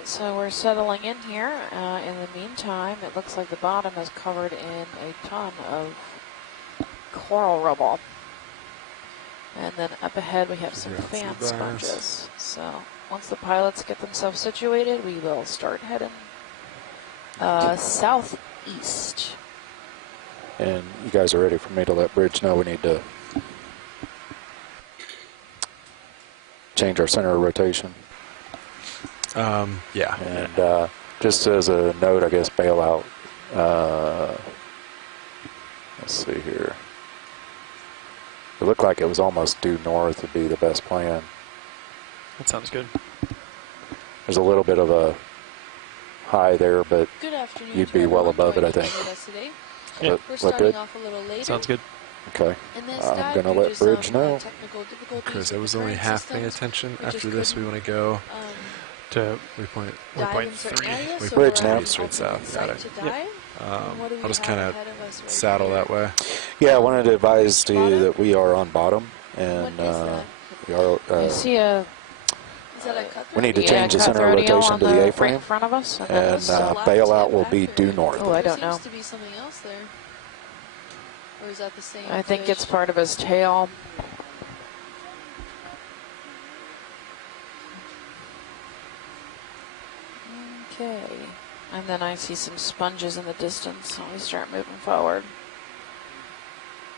right, so we're settling in here. In the meantime, it looks like the bottom is covered in a ton of coral rubble. And then up ahead we have some fan sponges. So once the pilots get themselves situated, we will start heading southeast. And you guys are ready for me to let Bridge know we need to change our center of rotation? Yeah. And just as a note, I guess, bailout. Let's see here. It looked like it was almost due north would be the best plan. That sounds good. There's a little bit of a high there, but you'd be well above it, I think. Yeah. We're starting off a little later. Sounds good. Okay. I'm going to let Bridge know. Chris, I was only half paying attention. After this, we want to go to waypoint 3. Bridge now. Straight south. Got it. Yep. I'll just kind of saddle that way. Yeah, I wanted to advise to you that we are on bottom, and we are. I see a. We need to change the center of rotation to the A-frame, in front of us, and bailout will be due north. Oh, I don't know. Seems to be something else there. Or is that the same? I think it's part of his tail. Okay. And then I see some sponges in the distance, so we start moving forward.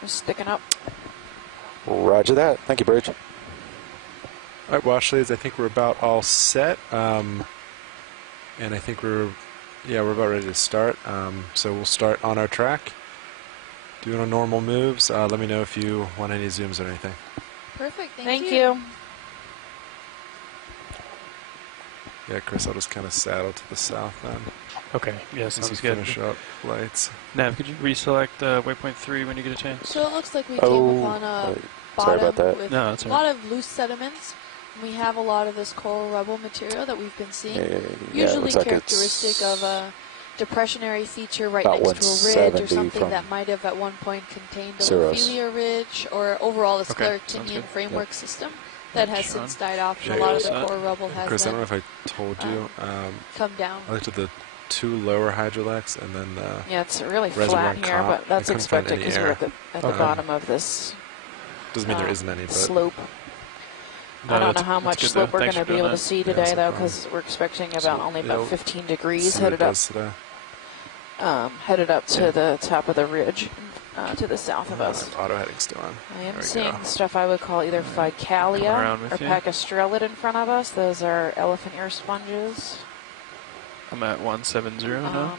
We're sticking up. Roger that. Thank you, Bridge. All right, Washleys, I think we're about all set. And I think we're about ready to start. So we'll start on our track, doing our normal moves. Let me know if you want any zooms or anything. Perfect, Thank you. Yeah, Chris, I'll just kind of saddle to the south then. Okay, yeah, sounds good. Finish up lights. Nav, could you reselect waypoint 3 when you get a chance? So it looks like we came upon a sorry about bottom that. with No, that's a all right. lot of loose sediments. We have a lot of this coral rubble material that we've been seeing. Yeah, Usually looks like characteristic it's of a depressionary feature right about next to a ridge or 170 something from that might have at one point contained a Cirrus. Ophelia ridge or overall a Okay, sounds scleractinian good. framework system that has Sean. since died off, and Jay, a lot of what's the that? coral rubble has Chris, I don't know then if I told you. come down. I looked at the 2 lower hydrolects and then the Yeah, it's really reservoir flat here, comp. but that's I couldn't find expected any because we're air. at the bottom of this Doesn't mean there isn't any, but slope. No, I don't know that's- how that's much good, slope though. we're Thanks going for to be doing able to that. see Yeah, today, that's no though, problem. because we're expecting about So only it'll about 15 degrees see what it headed does today. up to the top of the ridge to the south of us. Auto heading still on. I am There we seeing go. stuff I would call either Coming Ficalia around or with you. Pacastrellid in front of us. Those are elephant ear sponges. I'm at 170 now.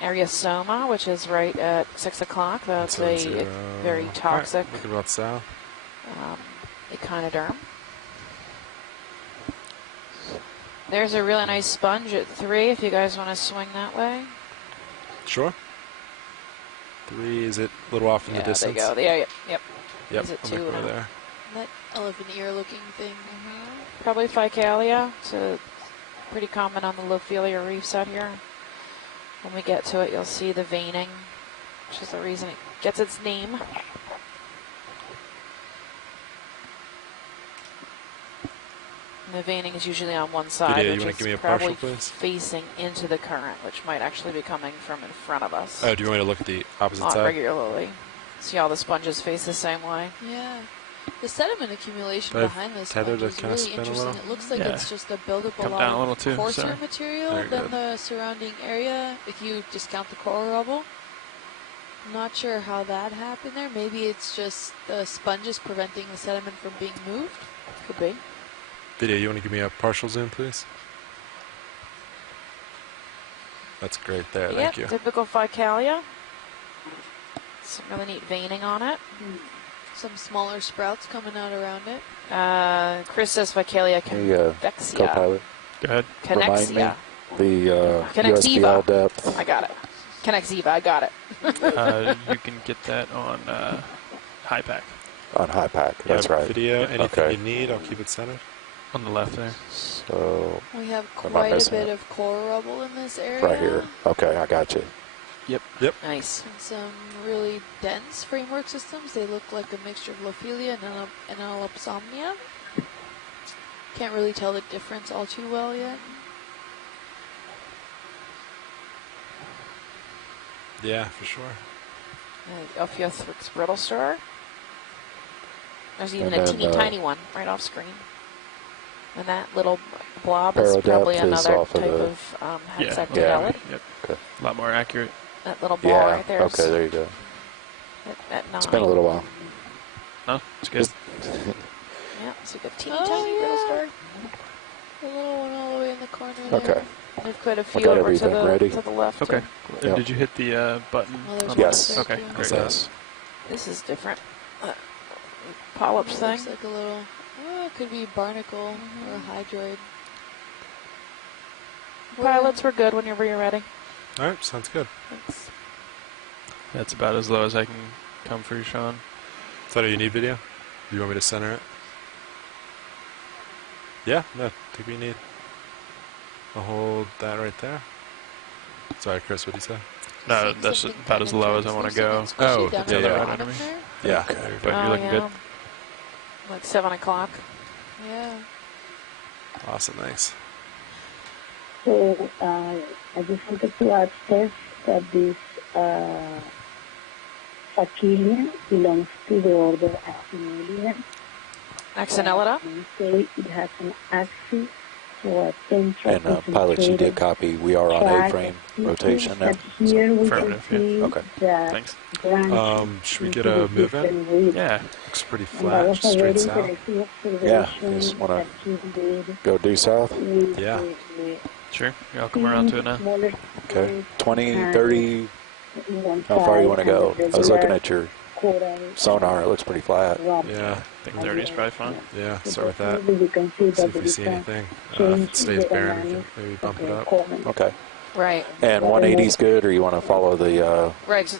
Ariosoma, which is right at 6 o'clock. That's a 170. very toxic All right, looking about south. echinoderm. There's a really nice sponge at 3 if you guys want to swing that way. Sure. 3, is it a little off in the distance? There you go. Yep. Yep, Is it I'm 2 looking now? over there. That elephant ear looking thing. Probably Ficalia. It's pretty common on the Lophelia reefs out here. When we get to it, you'll see the veining, which is the reason it gets its name. And the veining is usually on one side, Video, you which wanna is give me a probably partial, please? facing into the current, which might actually be coming from in front of us. Oh, do you want me to look at the opposite Not side? regularly. See all the sponges face the same way. Yeah. The sediment accumulation I've behind this tethered sponge to is kinda really spin a interesting. little. It looks like Yeah. it's just a buildable Come lot down a little of too, coarser sorry. material Very than good. the surrounding area if you discount the coral rubble. I'm not sure how that happened there. Maybe it's just the sponges preventing the sediment from being moved. Could be. Video, you want to give me a partial zoom, please? That's great there, thank you. Typical Ficalia. Some really neat veining on it. Some smaller sprouts coming out around it. Chris says Ficalia convexia. Co-pilot. Go ahead. Remind me Connexia. the Connexiva. USBL depth. I got it. Connexiva, I got it. You can get that on HAPC. On HAPC, that's Yeah, right. Video, anything Okay. you need, I'll keep it centered. On the left there. So, We have Am I quite a missing bit it? of coral rubble in this area. right here. Okay, I got you. Nice. And some really dense framework systems. They look like a mixture of Lophelia and Anelopsomnia. Can't really tell the difference all too well yet. Yeah, for sure. Okeanos brittle star. There's even And a then, teeny tiny one right off screen. And that little blob is Barrel probably depth is another off of type the- of Yeah. hexagonalid. Yep. Okay. A lot more accurate. That little ball Yeah. right there. Okay, there you go. At 9. It's been a little while. No, it's good. Yeah, so you got teeny Oh, tiny brittle yeah. star. The little one all the way in the corner Okay. there. There's quite a few got over to everything ready. the left. Okay. too. Yep. Did you hit the button? Oh, there's on one Yes. up there, Okay, too. great. Yes. This is different. Polyps thing. Looks like a little, it could be barnacle or a hydroid. Pilots were good whenever you're ready. All right, sounds good. Thanks. That's about as low as I can come for you, Sean. Is that all you need video? Do you want me to center it? Yeah, no, take what you need. I'll hold that right there. Sorry, Chris, what did you say? No, that's Something about as kinda low as I want to go. translucent and squishy Oh, down yeah, at the yeah. bottom Right under me. there. Yeah. But you're looking good. Like 7 o'clock. Yeah. Awesome, thanks. So I just wanted to add first that this Facilia belongs to the order Actinellia. Axonellida. We say it has an axis for a central And pilots, you did copy. We are on A-frame rotation now. But here we can Affirmative, yeah. see Okay. that Thanks. branch Should we into get a the move in? different reads. Yeah. Looks pretty And that flat, was just a very straight south. interesting Yeah, observation just wanna that he did Go due south. with Yeah. the Sure. Yeah, I'll come around to it now. smaller Okay. things 20, and 30. in one How far you side want to and go? the I was looking regular at your coral sonar. It looks pretty flat. rubber. Yeah, I think 30 is probably fine. yeah, So start with that. definitely you can see See that if we there see is a anything. If change it stays in the barren, we can dynamics maybe of bump it the up. current. Okay. Right. And 180 is good, or you want to follow the Right.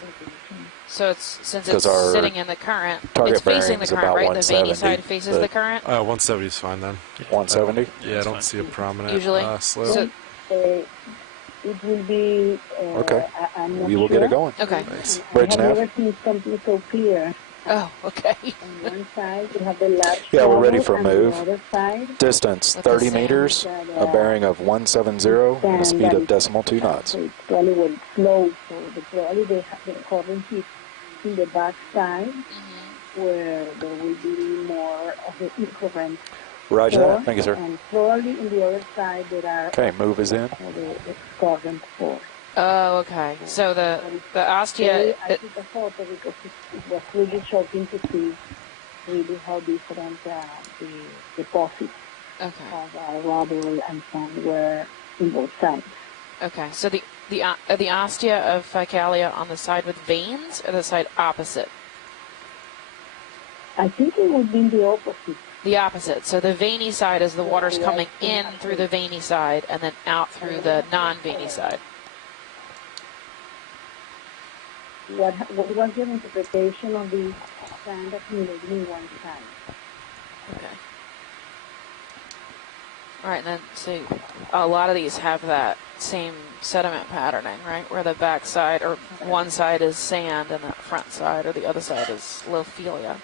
So it's since it's 'Cause our sitting in the current, target it's facing the bearing's current, about right? The veiny 170, side faces but- the current. 170 is fine then. 170? Yeah, I that's don't fine. see a prominent Usually. slope. So- It will be. Okay. I'm not We will sure. get it going. Okay. Nice. I Bridge have nav? never seen something so clear. Oh, okay. On one side, you have the large Yeah, we're ready bubble, for a and move. the other side, Distance With the 30 sand. meters, a bearing of 170, and a speed of decimal 2 knots. so it probably will slow. So probably the current is in the back side, where there will be more of the increment. Roger force, that. Thank you, sir. And probably in the other side there are Okay, move is in. the current force. Oh, okay. So the I Ostia. took a photo because it was really shocking to see really how different the deposits Okay. of rubble and sand were in both sides. Okay. So the Ostia of Ficalia on the side with veins, or the side opposite? I think it would be the opposite. The opposite. So the veiny side is the water's coming in through the veiny side and then out through the non-veiny side. What was your interpretation of the sand accumulating in one side? Okay. All right, and then so a lot of these have that same sediment patterning, right? Where the back side or one side is sand and the front side or the other side is lophelia,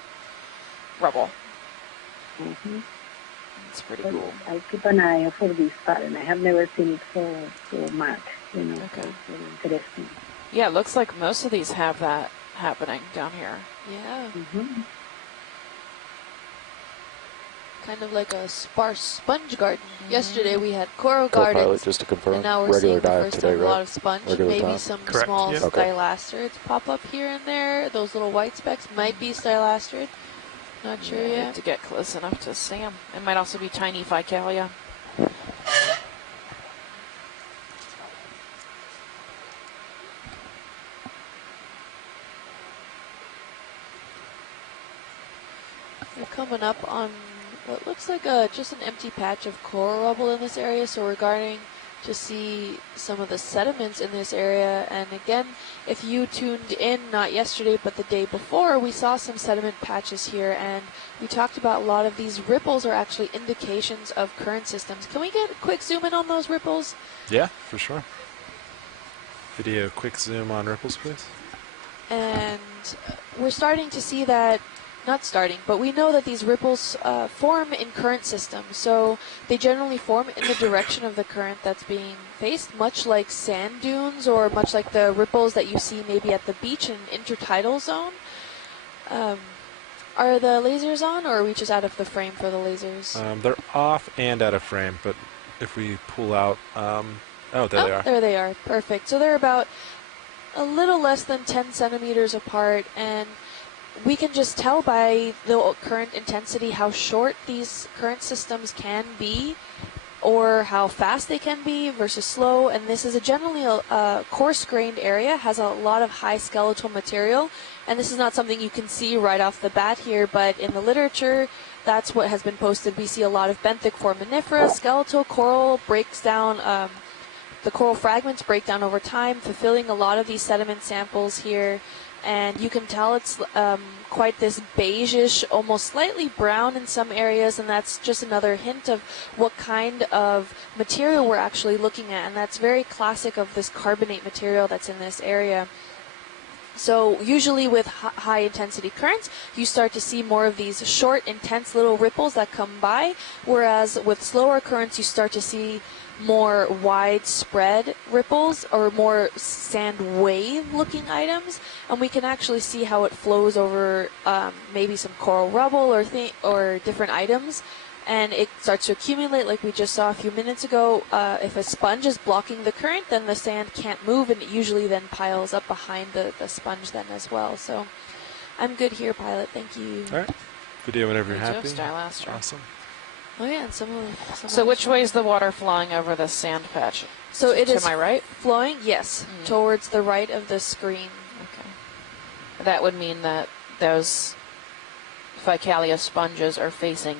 rubble. Mm-hmm. It's pretty cool. I'll keep an eye out for this pattern. I have never seen it so much, Okay. so it's very interesting. Yeah, it looks like most of these have that happening down here. Yeah. Mm-hmm. Kind of like a sparse sponge garden. Yesterday we had coral Co-pilot, gardens. just to confirm. And now we're Regular seeing the dive first today, time a lot right? of sponge, Regular maybe time. some Correct, small yeah. Okay. stylasterids pop up here and there. Those little white specks might be stylasterid. Not sure Yeah, yet. to get close enough to see them. It might also be tiny Ficalia. We're coming up on what looks like just an empty patch of coral rubble in this area, so we're starting to see some of the sediments in this area. And again, if you tuned in, not yesterday, but the day before, we saw some sediment patches here, and we talked about a lot of these ripples are actually indications of current systems. Can we get a quick zoom in on those ripples? Yeah, for sure. Video quick zoom on ripples, please. And we're starting to see that not starting, but we know that these ripples form in current systems. So they generally form in the direction of the current that's being faced, much like sand dunes or much like the ripples that you see maybe at the beach in intertidal zone. Are the lasers on, or are we just out of the frame for the lasers? They're off and out of frame, but if we pull out... oh, there they are. There they are. Perfect. So they're about a little less than 10 centimeters apart, and we can just tell by the current intensity how short these current systems can be or how fast they can be versus slow. And this is generally a coarse-grained area, has a lot of high skeletal material. And this is not something you can see right off the bat here, but in the literature, that's what has been posted. We see a lot of benthic foraminifera, skeletal, coral breaks down, the coral fragments break down over time, fulfilling a lot of these sediment samples here. And you can tell it's quite this beigeish, almost slightly brown in some areas, and that's just another hint of what kind of material we're actually looking at. And that's very classic of this carbonate material that's in this area. So usually with high intensity currents, you start to see more of these short, intense little ripples that come by, whereas with slower currents, you start to see more widespread ripples or more sand wave looking items, and we can actually see how it flows over maybe some coral rubble or different items, and it starts to accumulate like we just saw a few minutes ago. If a sponge is blocking the current, then the sand can't move, and it usually then piles up behind the sponge then as well. So I'm good here, pilot. Thank you. All right. Video whenever you're happy. Stylaster. Awesome. Oh yeah, and some So which way is the water flowing over the sand patch? So it is to my right? flowing, yes, towards the right of the screen. Okay. That would mean that those Ficalia sponges are facing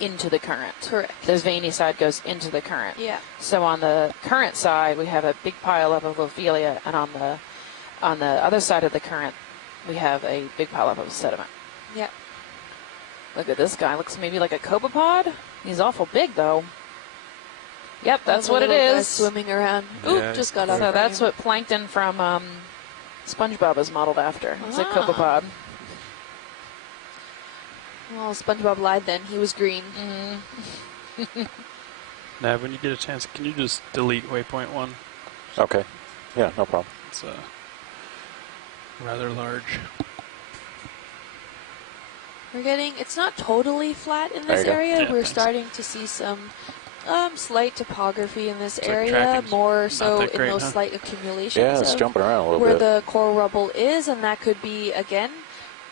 into the current. Correct. The veiny side goes into the current. Yeah. So on the current side, we have a big pile up of Ophelia, and on the other side of the current, we have a big pile up of sediment. Yeah. Look at this guy. Looks maybe like a copepod. He's awful big, though. Yep, that's what it is. Swimming around. Yeah, Oop, just got off. So that's what plankton from SpongeBob is modeled after. It's a copepod. Well, SpongeBob lied then. He was green. Nav, when you get a chance, can you just delete waypoint 1? Okay. Yeah, no problem. It's rather large. It's not totally flat in this area. Yeah, We're thanks. starting to see some slight topography in this Like area, tracking's more not so that in great, those huh? slight accumulations Yeah, it's of jumping around a little where bit. the coral rubble is, and that could be, again,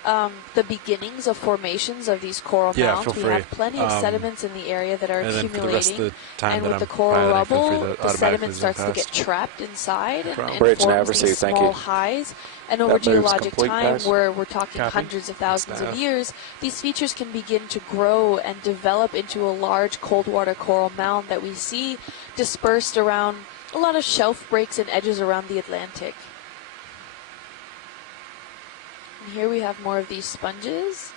the beginnings of formations of these coral Yeah, mounds. feel We free. have plenty of sediments in the area that are And then for the rest accumulating. of the time And that with I'm the coral piloting, feel free rubble, to the automatically sediment zoom starts to get past. trapped inside and Bridge forms Navigacy, these thank small you. highs. And over That moves geologic complete, time, guys. where we're talking Copy. hundreds of thousands of Nav. years, these features can begin to grow and develop into a large cold water coral mound that we see dispersed around a lot of shelf breaks and edges around the Atlantic. And here we have more of these sponges.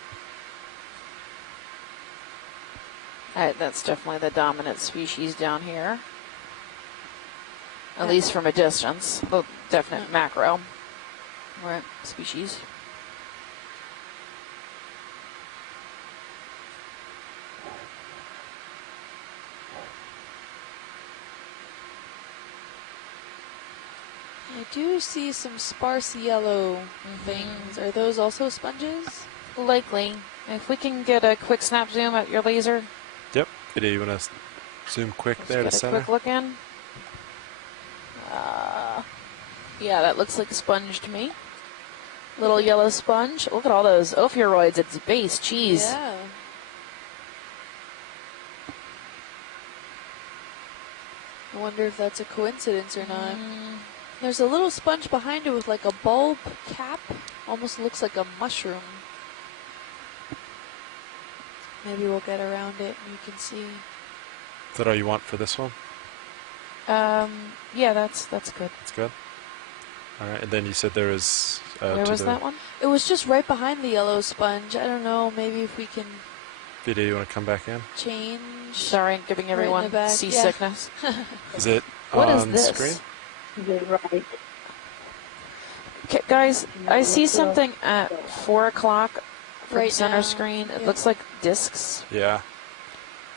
That's definitely the dominant species down here. At least from a distance. The definite macro. Right, species. I do see some sparse yellow things. Are those also sponges? Likely. If we can get a quick snap zoom at your laser. Yep. Video, you want to zoom quick Let's there to get a center? quick look in. Yeah, that looks like a sponge to me. Little yellow sponge. Look at all those ophiuroids at its base. Cheese. Yeah. I wonder if that's a coincidence or not. There's a little sponge behind it with like a bulb cap. Almost looks like a mushroom. Maybe we'll get around it and you can see. Is that all you want for this one? Yeah, that's good. That's good. All right, and then you said there was... Where was that one? It was just right behind the yellow sponge. I don't know, maybe if we can Video, you want to come back in? change. Sorry, I'm giving Right in the everyone back, seasickness. Is it What is on this? screen? You're right. Okay, guys, I see something at 4 o'clock from Right center now, screen. It yeah. looks like discs. Yeah.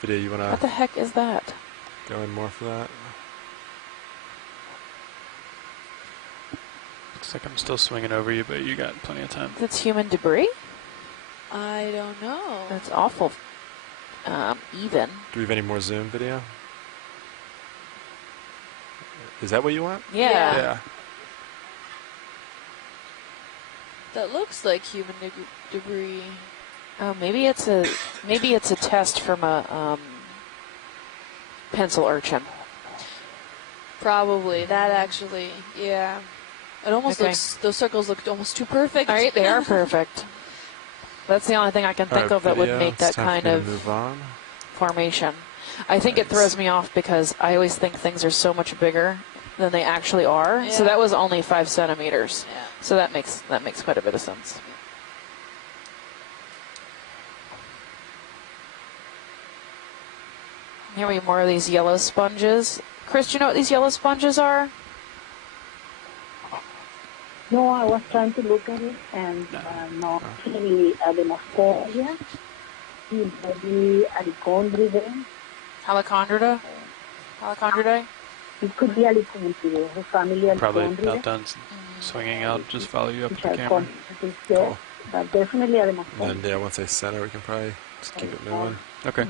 Video, you want What the to heck is that? go in more for that? Looks like I'm still swinging over you, but you got plenty of time. That's human debris? I don't know. That's awful even. Do we have any more zoom video? Is that what you want? Yeah. Yeah. That looks like human debris. Oh, maybe it's a test from a pencil urchin. Probably. That actually, yeah. It almost Okay. looks, those circles look almost too perfect. All right, they are perfect. That's the only thing I can think of that would make that kind of move on. formation. I think it throws me off because I always think things are so much bigger than they actually are. So Yeah. that was only 5 centimeters. Yeah. So that makes quite a bit of sense. Here we have more of these yellow sponges. Chris, do you know what these yellow sponges are? No, I was trying to look at it and not really the nostalgia. Maybe Alicondridae. Helicondridae? Helicondridae? It could be Alicondridae, the family Probably Alicondridae. about done swinging out. Just follow you up Which with are the camera. cool. But definitely And Alicondridae. then, yeah, once they center, we can probably just keep it moving. Okay.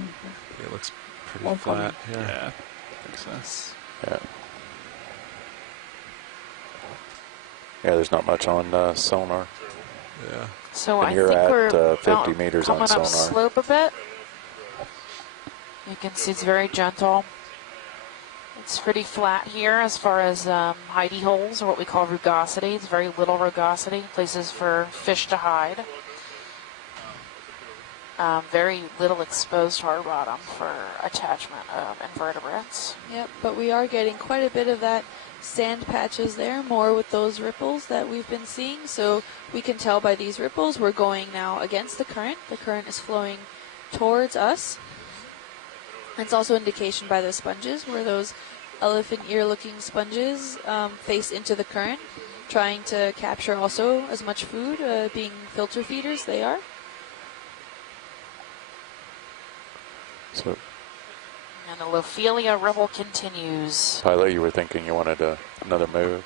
It looks pretty Okay. flat here. Yeah. I think so. Yeah. Yeah, there's not much on sonar. Yeah. So And I you're think at, we're 50 about meters on coming up sonar. slope a bit. You can see it's very gentle. It's pretty flat here as far as hidey holes, or what we call rugosity. It's very little rugosity, places for fish to hide. Very little exposed hard bottom for attachment of invertebrates. Yep, but we are getting quite a bit of that sand patches there, more with those ripples that we've been seeing. So we can tell by these ripples we're going now against the current. The current is flowing towards us. It's also indication by the sponges where those elephant ear looking sponges face into the current, trying to capture also as much food, being filter feeders they are. So, And the Lophelia ripple continues. Tyler, you were thinking you wanted another move?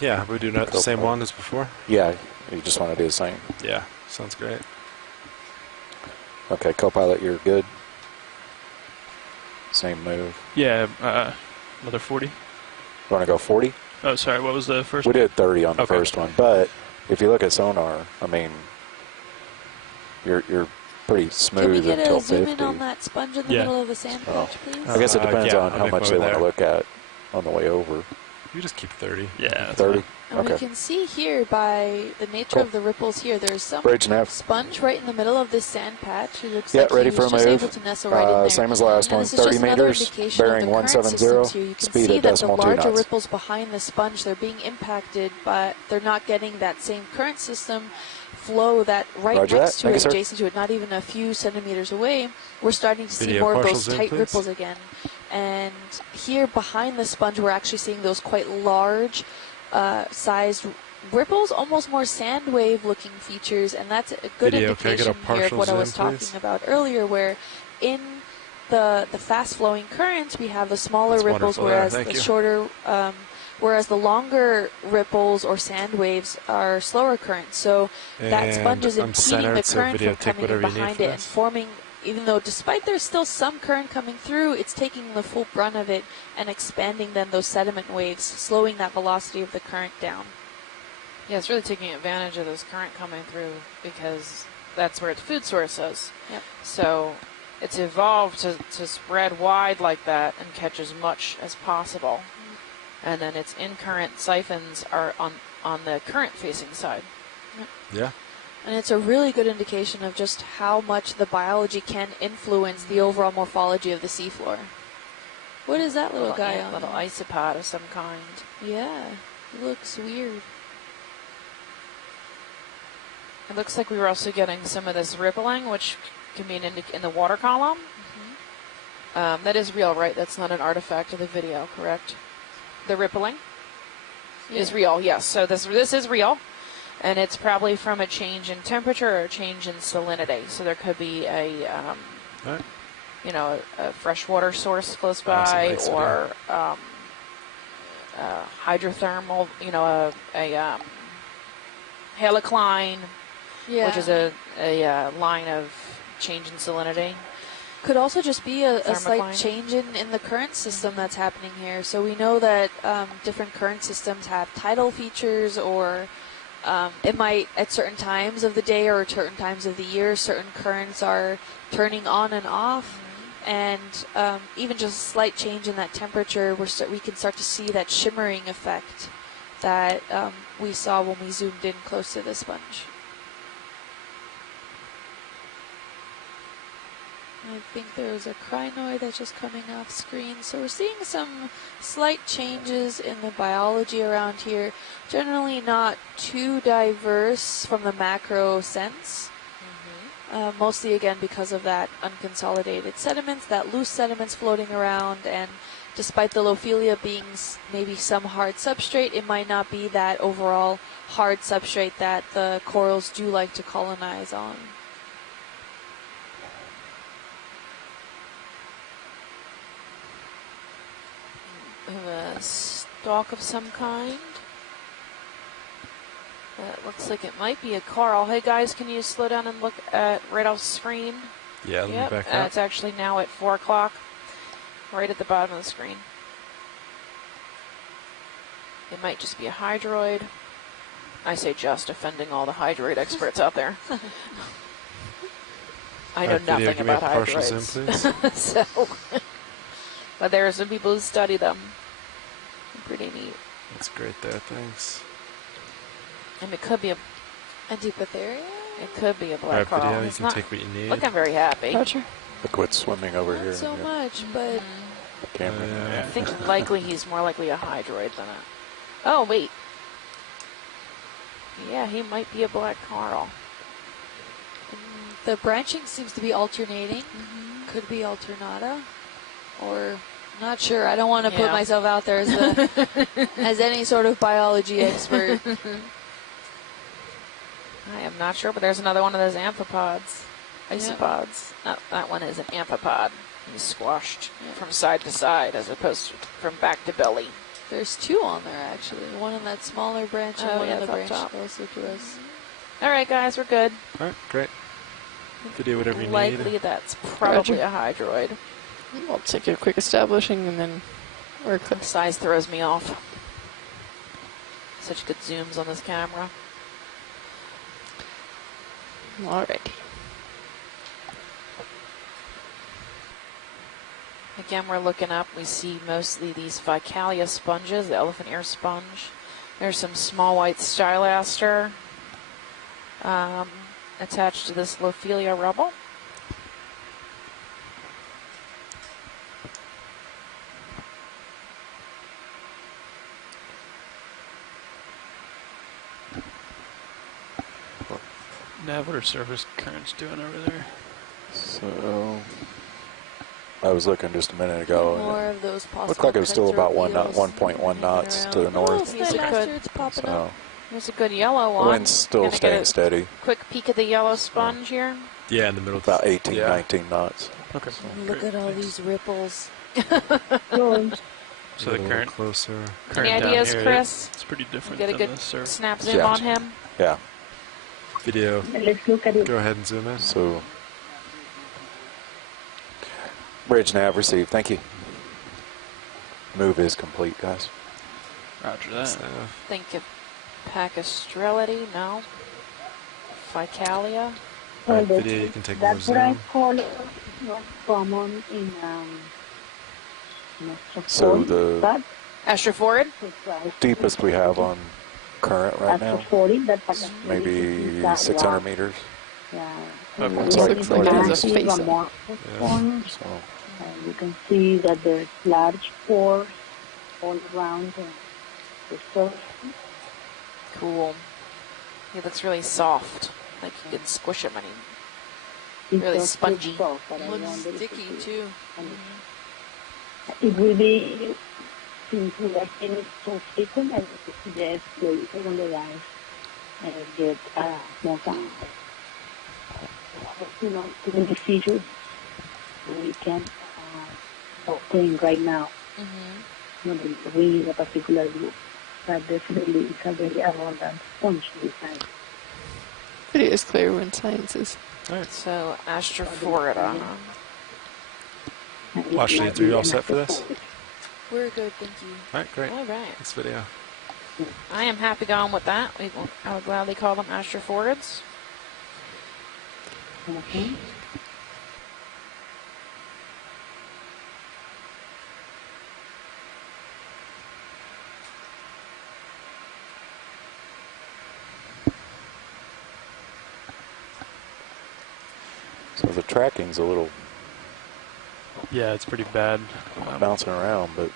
Yeah, we do not the same one as before. Yeah, you just want to do the same. Yeah, sounds great. Okay, co-pilot, you're good. Same move. Yeah. Another 40. You want to go 40? Oh, sorry. What was the first? We did 30 on the Okay. first one, but if you look at sonar, I mean, you're pretty Can we smooth get until a zoom 50. in on that sponge in the Yeah. middle of the sand Oh. patch, please? I guess it depends yeah, on I'll how make much my they way want to there. look at on the way over. You just keep 30. Yeah. That's 30? fine. And we Okay. can see here by the nature Cool. of the ripples here, there's some Bridge nav. sponge right in the middle of this sand patch. It looks Yeah, like ready he for was a just move. able to nestle right in there. Same as last And one. this is 30 just another meters, indication bearing of the current 170, systems here. You can speed see at that the decimal 2 larger knots. ripples behind the sponge, they're being impacted, but they're not getting that same current system flow that right Roger next that. to Thank it, you, sir. adjacent to it, not even a few centimeters away. We're starting to see Video more of partial those zoom, tight please. ripples again. And here behind the sponge, we're actually seeing those quite large sized ripples, almost more sand wave looking features, and that's a good Video, can I get a indication here of partial what I was zoom, talking please? about earlier, where in the fast flowing currents we have the smaller That's ripples, wonderful there, whereas thank the you. shorter whereas the longer ripples or sand waves are slower currents. So that And sponge is I'm impeding the centered, so current video, from take coming in whatever you need behind for it and this. forming, even though despite there's still some current coming through, it's taking the full brunt of it and expanding then those sediment waves, slowing that velocity of the current down. Yeah, it's really taking advantage of this current coming through because that's where its food source is. Yep. So it's evolved to spread wide like that and catch as much as possible. And then its in-current siphons are on the current-facing side. Yeah. And it's a really good indication of just how much the biology can influence the overall morphology of the seafloor. What is that little guy on? Little isopod of some kind. Yeah, it looks weird. It looks like we were also getting some of this rippling, which can be in the water column. That is real, right? That's not an artifact of the video, correct? The rippling is real, yes. So this is real. And it's probably from a change in temperature or a change in salinity. So there could be a, Alright. you know, a freshwater source close Awesome. by, Nice or hydrothermal, you know, a halocline, Yeah. which is a line of change in salinity. Could also just be a slight Thermocline. change in the current system that's happening here. So we know that different current systems have tidal features, or it might, at certain times of the day or certain times of the year, certain currents are turning on and off. And even just a slight change in that temperature, we can start to see that shimmering effect that we saw when we zoomed in close to the sponge. I think there's a crinoid that's just coming off screen. So we're seeing some slight changes in the biology around here. Generally not too diverse from the macro sense. Mostly, again, because of that unconsolidated sediments, that loose sediments floating around. And despite the Lophelia being maybe some hard substrate, it might not be that overall hard substrate that the corals do like to colonize on. A stalk of some kind. That looks like it might be a coral. Hey guys, can you slow down and look at right off screen? Yeah, let Yep, me back up. it's actually now at 4 o'clock, right at the bottom of the screen. It might just be a hydroid. I say just, offending all the hydroid experts out there. I know Alright, video, nothing give me a about partial hydroids. zoom, please. So, but there are some people who study them. Pretty neat. That's great there, thanks. And it could be a Antipatheria? black Alright, coral. video, you It's can not take what you need. looking very happy. Roger. Liquid swimming over here. Not so Yeah. much, but Camera. I think he's more likely a hydroid than a... Oh, wait. Yeah, he might be a black coral. the branching seems to be alternating. Could be alternata, or not sure. I don't want to put myself out there as any sort of biology expert. I am not sure, but there's another one of those amphipods. Isopods. That one is an amphipod. He's squashed from side to side as opposed to from back to belly. There's two on there, actually. One in that smaller branch and one in the branch closer to us. All right, guys, we're good. All right, great. Video whatever you Likely need. that's probably a hydroid. I'll take a quick establishing and then we're The size throws me off. Such good zooms on this camera. alrighty. Again, we're looking up. We see mostly these Ficalia sponges, the elephant ear sponge. There's some small white stylaster attached to this Lophelia rubble. Nav, what are surface currents doing over there? So I was looking just a minute ago. And More of those possible. looked like it was still about 1.1 hanging knots to the around. north. Oh, He's a nice good- bastards popping So up. There's a good yellow the one. wind's still Gonna get staying a steady, quick peek at the yellow sponge here. Yeah, in the middle. about 18, Yeah. 19 knots. Okay. Look great, at all thanks. these ripples. So, So the A little current, closer. current Any down ideas, here, Chris? It's pretty different Get a than good the surf. snap zoom Yeah. on him. Yeah. Video. let's look at it. Go ahead and zoom in. So bridge nav received. Thank you. Move is complete, guys. Roger that. So, Think of Pacastrelity, no. Ficalia. alright, video, you can take more That's what I zoom. call it not common in So the but Astrophorid. it's right. deepest we have on current right now, Astrophorid, that maybe 600 meters. Yeah. Okay. It's like Looks like it has a Massive face. amorphous forms. So You can see that there's large pores all around the surface. Cool. He looks really soft. Like you can squish him and It's Really just spongy. soft, but I Looks wonder if sticky it is. too. And it will be, since we are getting so frequent, I would suggest later on the rise. get more too many features we can obtain right now. We need a particular group, but definitely it's a very abundant function design. Video is clear when science is. All right. So Astroforida. Ashley, are you all set for this? We're good, thank you. All right, great. All right. Next video. I am happy going with that. I would gladly call them Astroforids. So the tracking's a little Yeah, it's pretty bad. bouncing around, but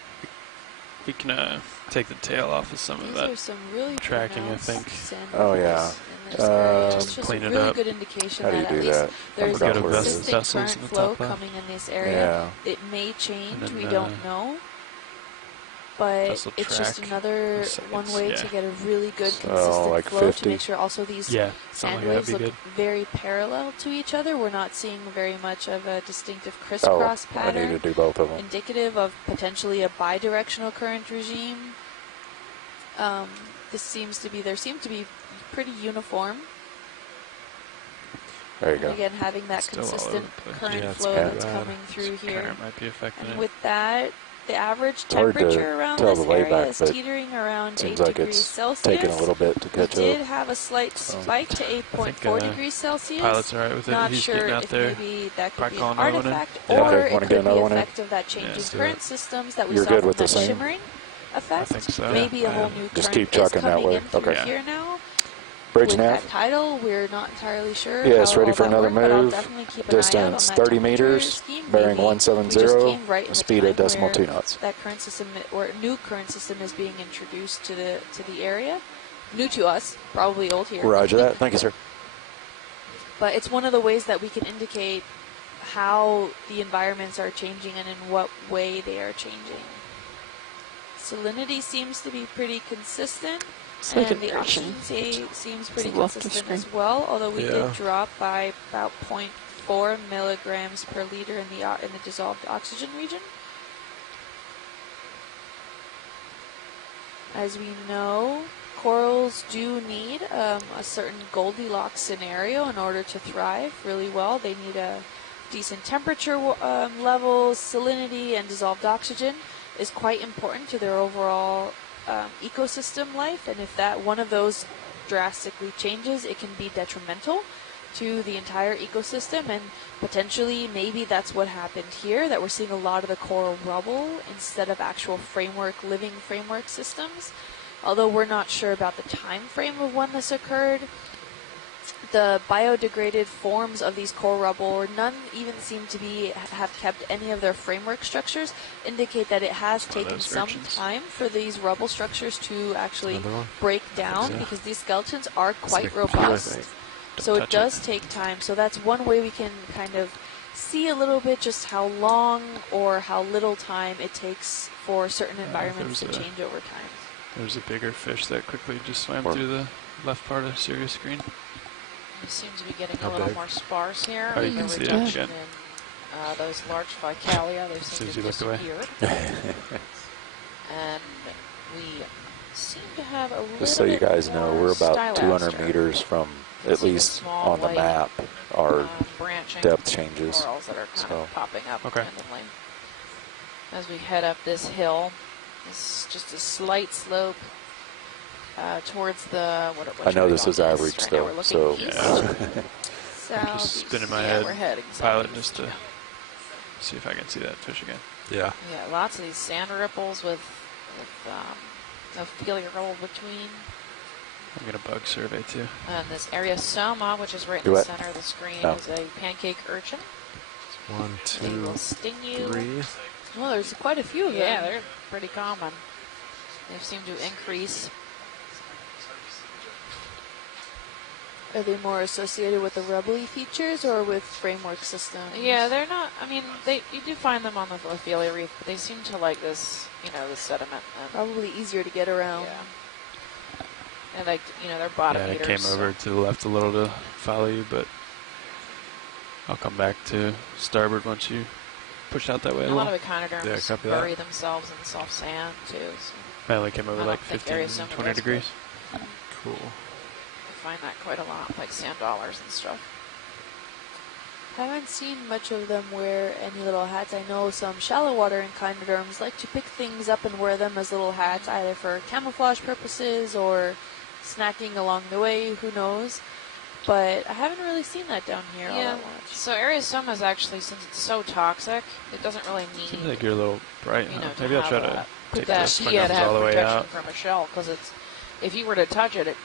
We can take the tail off of some of These are that. some really tracking, I pronounced think. sand Oh, bubbles yeah. in this area. It's Um, just Clean a it really up. good indication how do you that do at least that? there's forgot a where it is. consistent vessels current in the flow top left. coming in this area. Yeah. It may change, And then, we don't know. But vessel it's just track another seconds, one way yeah. to get a really good So, consistent like flow 50. to make sure also these Yeah, sand something like waves that'd be look good. very parallel to each other. We're not seeing very much of a distinctive Oh, crisscross I need pattern, to do both of them. indicative of potentially a bidirectional current regime. There seem to be pretty uniform. There you And go. again, having that Still all over consistent the place. current Yeah, it's flow bad. that's coming through here. Current might be affecting And it. with that, the average hard to temperature around tell this the area layback, is but teetering around 8 Seems like degrees it's Celsius. taking a little bit to We catch did up. have a slight spike to 8.4 degrees Celsius. Pilot's all right with it. Not He's sure getting out if there. maybe that could Crack be an on another one in. artifact, Yeah. or Okay, it wanna could get be another the one in? effect of that changing let's do current it. systems that we You're saw good from with the that same? shimmering effect. think so. Maybe a I whole am. new Just current keep trucking is that coming way. in through Okay. here now. Bridge With nav. that title, we're not entirely sure. Yes, how ready all for that another worked, but I'll move. definitely keep an eye out on Distance that 30 temperature meters, scheme. bearing Maybe we just 170, came right in the speed at time decimal where 2 knots. that current system, or a new current system, is being introduced to the area. New to us, probably old here. Roger that. Thank you, sir. But it's one of the ways that we can indicate how the environments are changing and in what way they are changing. Salinity seems to be pretty consistent. It's like And an the urchin. oxygen seems pretty left of consistent screen. as well, although we Yeah. did drop by about 0.4 milligrams per liter in the dissolved oxygen region. As we know, corals do need a certain Goldilocks scenario in order to thrive really well. They need a decent temperature level, salinity, and dissolved oxygen is quite important to their overall ecosystem life. And if that one of those drastically changes, it can be detrimental to the entire ecosystem, and potentially maybe that's what happened here, that we're seeing a lot of the coral rubble instead of actual living framework systems. Although we're not sure about the time frame of when this occurred, the biodegraded forms of these coral rubble, or none even seem to have kept any of their framework structures, indicate that it has One of taken those some urchins. time for these rubble structures to actually Another one? break down, so. because these skeletons are quite like a few, I robust. think. So Don't it touch does take time. So that's one way we can kind of see a little bit just how long or how little time it takes for certain environments to there's a- change over time. There's a bigger fish that quickly just swam Or- through the left part of Sirius screen. It seems to be getting How a little big? more sparse here. Oh, you The can see it reduction again. in those large Ficalia, they As seem soon as to you have look away. disappeared. And we seem to have a little Just so you bit guys know, more we're about stylaster. 200 meters from, You at see the least small on the white, map, our branching depth changes. corals that are kind So- of popping up Okay. randomly. As we head up this hill, it's just a slight slope towards the. I know this is is average, right now. though, We're looking so east. Yeah. South. Just spinning my Yeah, head, we're heading pilot, southeast. just to see if I can see that fish again. Yeah. Yeah, lots of these sand ripples with no feeling roll between. I'm gonna bug survey too. And this area Soma, which is right in Do the what? center of the screen, No. is a pancake urchin. 1, They 2, will sting you. 3. Well, there's quite a few of them. Yeah, they're pretty common. They seem to increase. Are they more associated with the rubbly features or with framework systems? Yeah, they're not. I mean, you do find them on the Ophelia Reef, but they seem to like this, the sediment. And, Probably easier to get around. yeah. And like, you know, they're bottom Yeah, I eaters. came over to the left a little to follow you, but I'll come back to starboard once you push out that way a A lot little. of echinoderms Yeah, copy bury that. themselves in soft sand too. So I only came I over don't like think 15, Arizona 20 does, degrees. Cool. I find that quite a lot, like sand dollars and stuff. I haven't seen much of them wear any little hats. I know some shallow water echinoderms like to pick things up and wear them as little hats, either for camouflage purposes or snacking along the way, who knows. But I haven't really seen that down here all Yeah. that much. So Arizona is actually, since it's so toxic, it doesn't really Seems need, like you're a little bright, you huh? know, to Maybe I'll have try to that. take That the swing yeah, arms to have all the way protection out. from a shell, because it's, if you were to touch it, it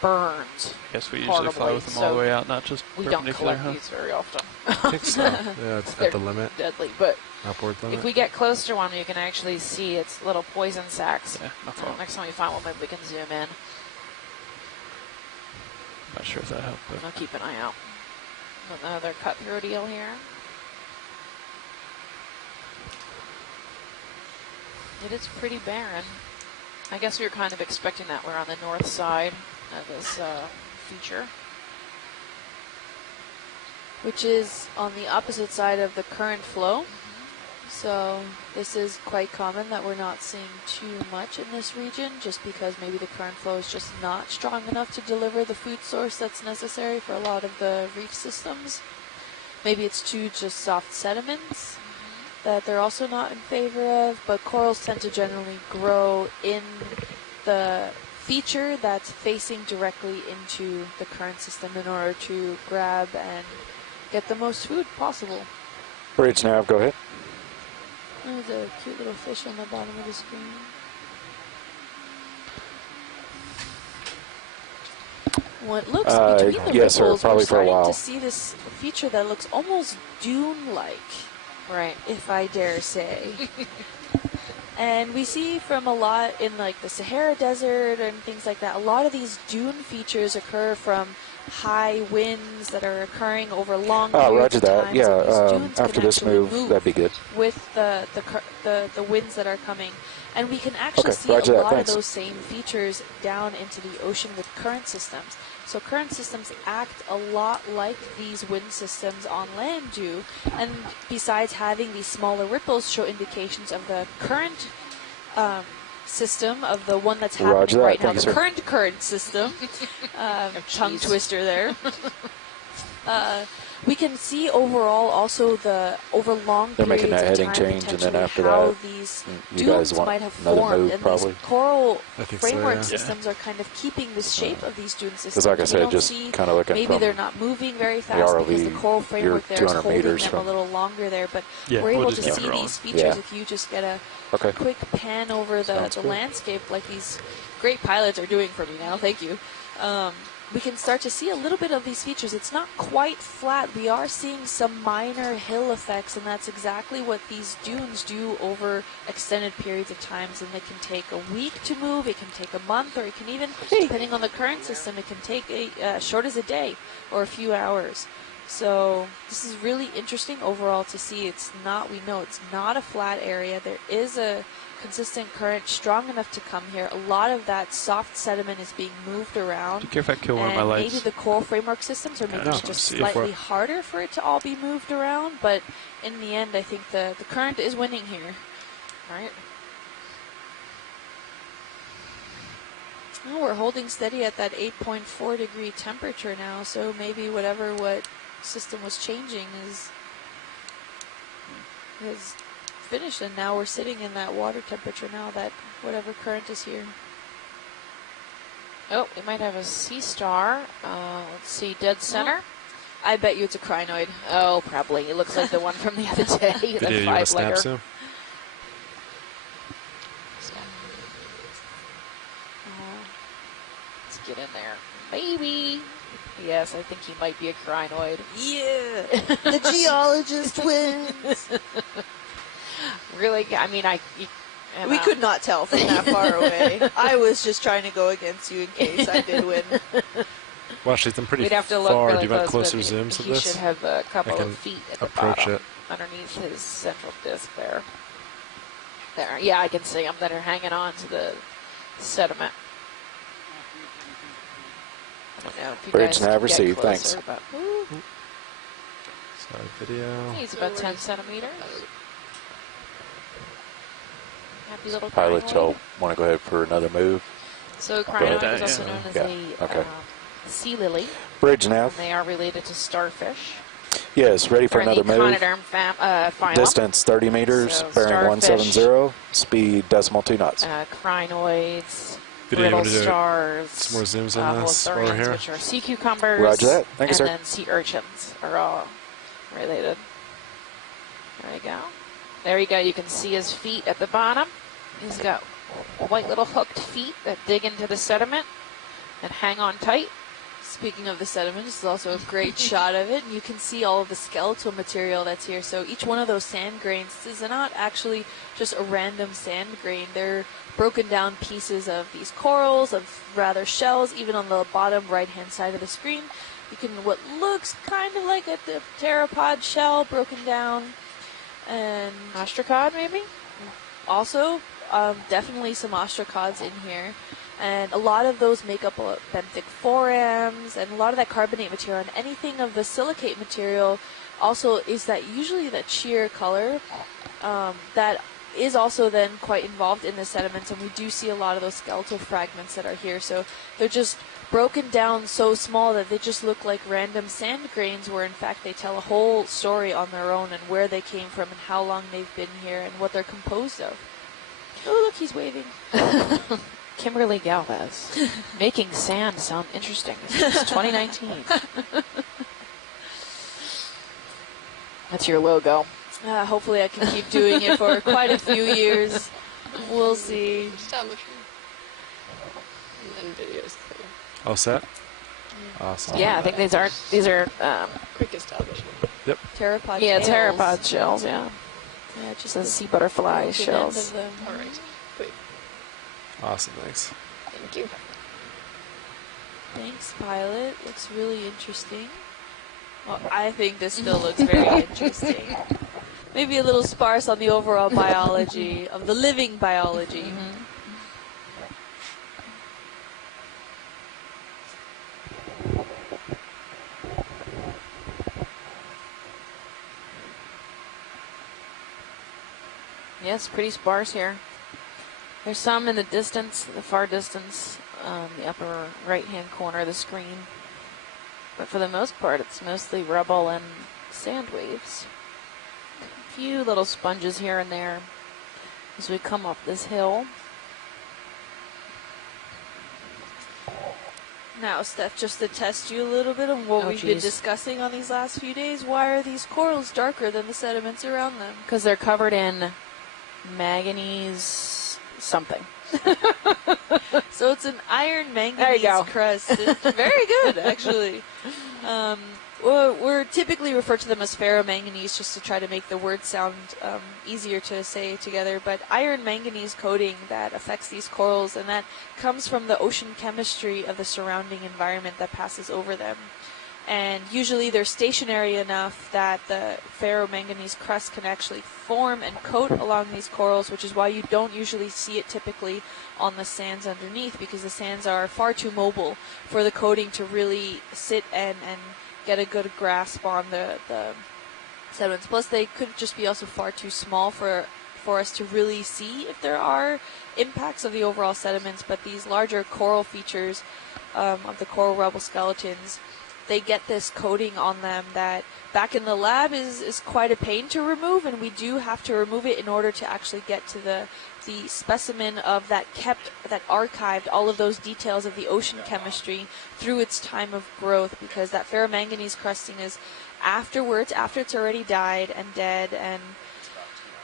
burns. I guess we usually fly horribly, with them all the so way out, not just We don't perpendicular, collect huh? these very often. I think so. Yeah, it's They're at the limit, deadly, but upward limit. if we get close to one, you can actually see its little poison sacs. Yeah, no problem. Next time we find one, maybe we can zoom in. Not sure if that helped, but I'll keep an eye out. Another cut through deal here. It is pretty barren. I guess we were kind of expecting that. We're on the north side of this feature. Which is on the opposite side of the current flow. So this is quite common that we're not seeing too much in this region, just because maybe the current flow is just not strong enough to deliver the food source that's necessary for a lot of the reef systems. Maybe it's too just soft sediments that they're also not in favor of, but corals tend to generally grow in the feature that's facing directly into the current system in order to grab and get the most food possible. Bridge nav, go ahead. Oh, there's a cute little fish on the bottom of the screen. What looks between the yes, sir, ripples, probably we're for a starting while. to see this feature that looks almost dune-like, Right. if I dare say. And we see from a lot in like the Sahara Desert and things like that, a lot of these dune features occur from high winds that are occurring over long periods Roger of that. time. Yeah, So these dunes after can this actually move, that'd be good. with the winds that are coming. And we can actually Okay, see a roger that, lot of thanks. those same features down into the ocean with current systems. So current systems act a lot like these wind systems on land do, and besides having these smaller ripples show indications of the current system, of the one that's happening Roger that, right now, thank you, the sir. current system. Tongue twister there. We can see overall also over long They're making periods that of heading time change, and then potentially after how that, these you guys dunes want might have another formed, move, and probably? these coral I think so, framework yeah. systems are kind of keeping the shape of these dune systems. Because like I We said, don't just see, kind of looking maybe from they're not moving very fast ROV, because the coral framework you're there is 200 holding meters them from- a little longer there, but Yeah, we're we'll able just to keep see rolling. these features Yeah. if you just get a Okay. quick pan over the Sounds good. landscape like these great pilots are doing for me now. Thank you. We can start to see a little bit of these features. It's not quite flat. We are seeing some minor hill effects, and that's exactly what these dunes do over extended periods of times. And they can take a week to move, it can take a month, or it can even, depending on the current system, it can take as short as a day or a few hours. So this is really interesting overall to see. We know it's not a flat area. There is a consistent current strong enough to come here. A lot of that soft sediment is being moved around. do you care if I kill one of And my maybe lights? the coral framework systems are making no, it just see. slightly harder for it to all be moved around. But in the end, I think the current is winning here. Right. Well, we're holding steady at that 8.4 degree temperature now. So maybe what system was changing is finished, and now we're sitting in that water temperature now, that whatever current is here. Oh, we might have a sea star. Let's see, dead center. I bet you it's a crinoid. Oh, probably. It looks like the one from the other day. Video, the you want to snap five-legger. soon? Let's get in there. Maybe. Yes, I think he might be a crinoid. Yeah, the geologist wins. Really? I mean, We could not tell from that far away. I was just trying to go against you in case I did win. Well, she's been pretty We'd have to look far. really Do you want close, closer but zooms of he this? should have a couple I can of feet at the approach bottom, it. underneath his central disc there. There, yeah, I can see them that are hanging on to the sediment. I don't know if you Bridge guys nav can get received, closer, thanks. but Sorry, video. he's about 10 centimeters. Happy little Pilot, crinoid. y'all want to go ahead for another move? So ahead. crinoid is also Yeah. known as Yeah, a okay. sea lily. Bridge And nav. they are related to starfish. Yes, ready for They're in another the move. Conoderm phylum. Distance 30 meters, So bearing starfish, 170, speed decimal 2 knots. Crinoids, Video, you brittle wanna do stars, some more zooms on this while we're holothurians, here? which are sea cucumbers, Roger that. Thank you, and sir. then sea urchins are all related. There you go. There you go. You can see his feet at the bottom. He's got white little hooked feet that dig into the sediment and hang on tight. Speaking of the sediment, this is also a great shot of it. And you can see all of the skeletal material that's here. So each one of those sand grains is not actually just a random sand grain. They're broken down pieces of these corals, of rather shells. Even on the bottom right-hand side of the screen, you can what looks kind of like a pteropod shell broken down. And Ostracod, maybe? also, definitely some ostracods in here. And a lot of those make up benthic forams, and a lot of that carbonate material, and anything of the silicate material also is that usually that sheer color that is also then quite involved in the sediments, and we do see a lot of those skeletal fragments that are here. So they're just broken down so small that they just look like random sand grains, where in fact they tell a whole story on their own and where they came from and how long they've been here and what they're composed of. Oh, look, he's waving. Kimberly Galvez. Making sand sound interesting. It's 2019. That's your logo. Hopefully I can keep doing it for quite a few years. We'll see. Establishing. And then videos clear. All set? Awesome. Yeah, I think these are Quick establishment. Pteropod yeah, tails. pteropod shells, yeah. Yeah, just The sea butterfly broken shells. end of them. All right. Quick. Awesome, thanks. Thank you. Thanks, pilot. Looks really interesting. Well, I think this still looks very interesting. Maybe a little sparse on the overall biology, of the living biology. Yes, pretty sparse here. There's some in the distance, the far distance, the upper right-hand corner of the screen. But for the most part, it's mostly rubble and sand waves. A few little sponges here and there as we come up this hill. Now, Steph, just to test you a little bit on what Oh, we've been geez. discussing on these last few days, why are these corals darker than the sediments around them? Because they're covered in manganese something. So it's an iron There you manganese go. crust. It's very good, actually. We're typically referred to them as ferromanganese just to try to make the word sound easier to say together. But iron manganese coating that affects these corals, and that comes from the ocean chemistry of the surrounding environment that passes over them. And usually they're stationary enough that the ferromanganese crust can actually form and coat along these corals, which is why you don't usually see it typically on the sands underneath, because the sands are far too mobile for the coating to really sit and get a good grasp on the sediments. Plus, they could just be also far too small for us to really see if there are impacts of the overall sediments. But these larger coral features of the coral rubble skeletons, they get this coating on them that back in the lab is quite a pain to remove, and we do have to remove it in order to actually get to the specimen of that archived all of those details of the ocean chemistry through its time of growth, because that ferromanganese crusting is afterwards, after it's already died and dead, and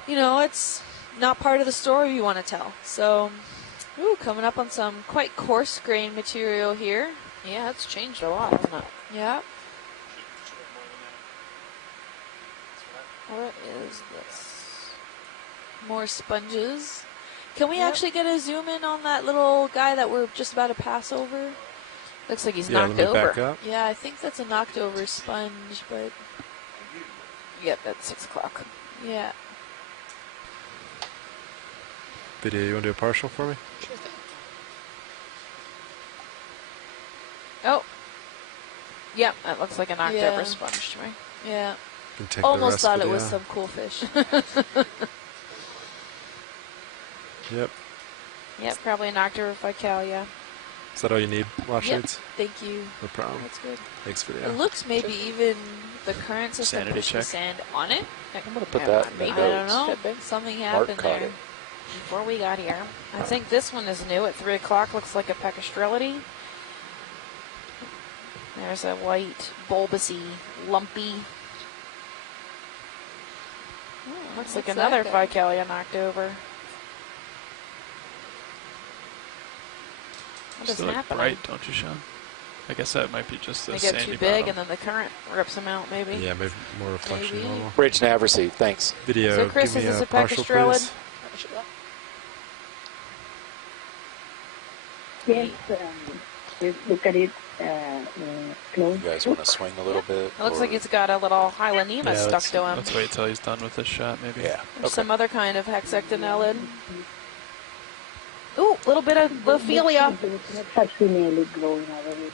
it's not part of the story you want to tell. So, coming up on some quite coarse grain material here. Yeah, it's changed a lot, hasn't it? Yeah. What is this? More sponges. Can we actually get a zoom in on that little guy that we're just about to pass over? Looks like he's Yeah, knocked let me over. back up. Yeah, I think that's a knocked over sponge, but Yep, at 6 o'clock. yeah. Video, you want to do a partial for me? Sure thing. Oh, Yep, that looks like an October Yeah. sponge to me. Yeah. You can take Almost the rest thought it was video. some cool fish. Yep. Yep, probably an October Ficalia. Is that all you need, wash Yep. leads? Thank you. No problem. That's good. Thanks, video. It looks maybe even the current system Sanity pushed the check. sand on it. I'm going to put Yeah, that in the maybe. I don't notes. know. Could be. Something Mark happened caught there. it. Before we got here. I think this one is new at 3 o'clock. Looks like a Pecastrelity. There's a white, bulbousy, lumpy. Looks like What's another that guy? Ficalia in October. What is Still look happening? bright, don't you, Sean? I guess that might be just the They get sandy too big bottom. and then the current rips them out, maybe. Yeah, maybe more reflection Maybe. normal. Bridge Naversi, thanks. Video, So, Chris, give me is this a a partial, Pecastrelid? please. Yes, let's look at it close. You guys want to swing a little bit? It looks or- like it's got a little Hylanema Yeah, stuck let's, to him. let's wait till he's done with this shot, maybe. Yeah. There's Okay. some other kind of hexactinellid. Ooh, a little bit of Lophelia. It's actually nearly growing out of it.